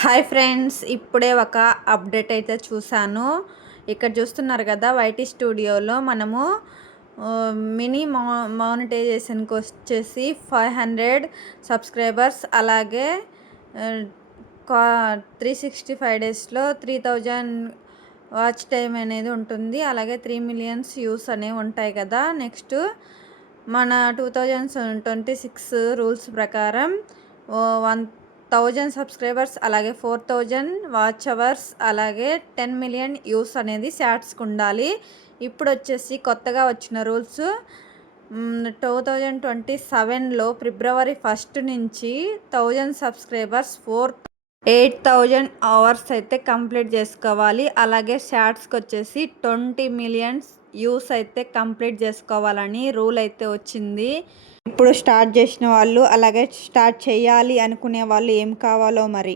Hi friends, ఇప్పుడే ఒక update అయితే చూశాను. ఇక్కడ చూస్తున్నారు కదా, వైటీ స్టూడియోలో మనము మినీ మానిటైజేషన్కి వచ్చేసి 500 సబ్స్క్రైబర్స్, అలాగే 365 డేస్లో 3000 వాచ్ టైం అనేది ఉంటుంది. అలాగే 3 మిలియన్స్ వ్యూస్ అనేవి ఉంటాయి కదా. నెక్స్ట్ మన 2026 రూల్స్ ప్రకారం 1000 సబ్స్క్రైబర్స్, అలాగే 4000 వాచ్ అవర్స్, అలాగే 10 మిలియన్ వ్యూస్ అనేది షార్ట్స్కి ఉండాలి. ఇప్పుడు వచ్చేసి కొత్తగా వచ్చిన రూల్స్ 2027లో ఫిబ్రవరి 1 నుంచి 1000 సబ్స్క్రైబర్స్ 8000 అవర్స్ అయితే కంప్లీట్ చేసుకోవాలి. అలాగే షార్ట్స్కి వచ్చేసి 20 మిలియన్స్ వ్యూస్ అయితే కంప్లీట్ చేసుకోవాలని రూల్ అయితే వచ్చింది. ఇప్పుడు స్టార్ట్ చేసిన వాళ్ళు, అలాగే స్టార్ట్ చేయాలి అనుకునే వాళ్ళు ఏం కావాలో మరి.